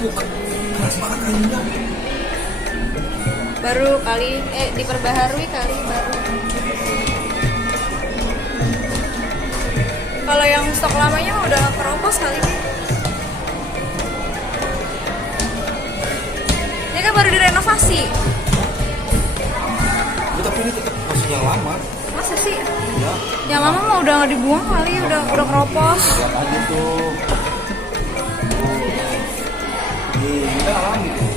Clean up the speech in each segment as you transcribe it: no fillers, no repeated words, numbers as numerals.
empuk, keras banget kayunya. Baru kali diperbaharui kali baru. Kalau yang stok lamanya mah udah keropos kali ini. Ini kan baru direnovasi. Ya, tapi ini tetap masih yang lama. Masa sih? Ya. Yang lama mah udah nggak dibuang kali, udah keropos. Lihat aja tuh. Nih, kita alami tuh.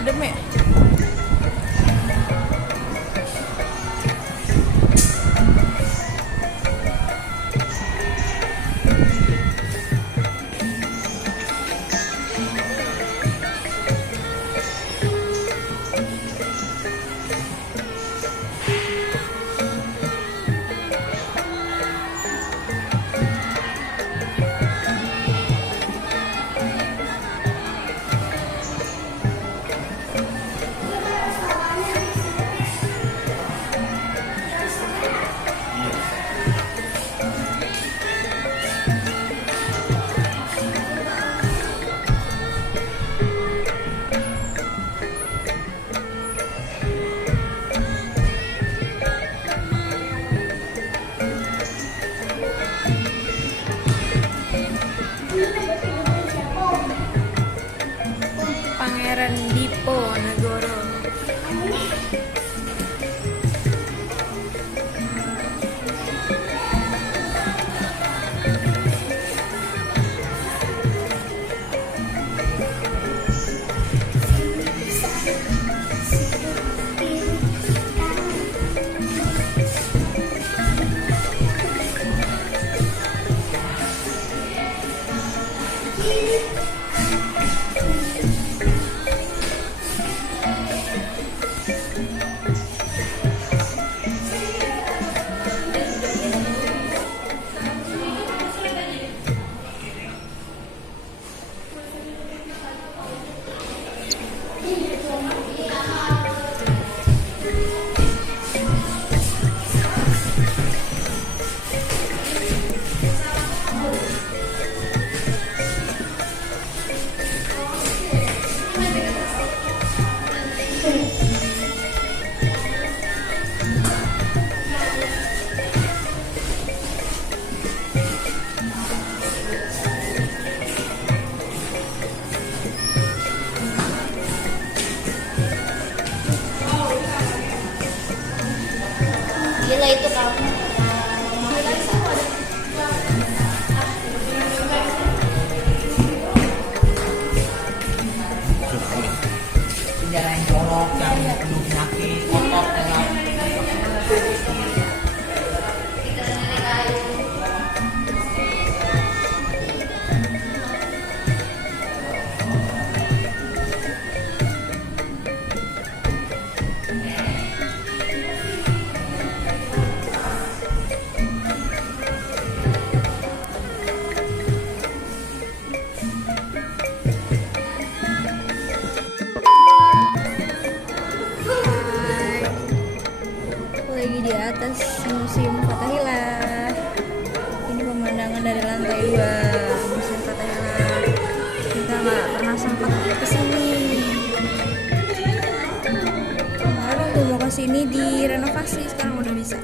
Adem ya? Pangeran Diponegoro. Gila itu kamu. Penjara yang jorok, yang penuh penyakit, kotor, dengan Aku lagi di atas Museum Fathahillah. Ini pemandangan dari lantai 2 Museum Fathahillah. Kita nggak pernah sempat kesini. Kemarin tuh mau kesini direnovasi, sekarang udah bisa.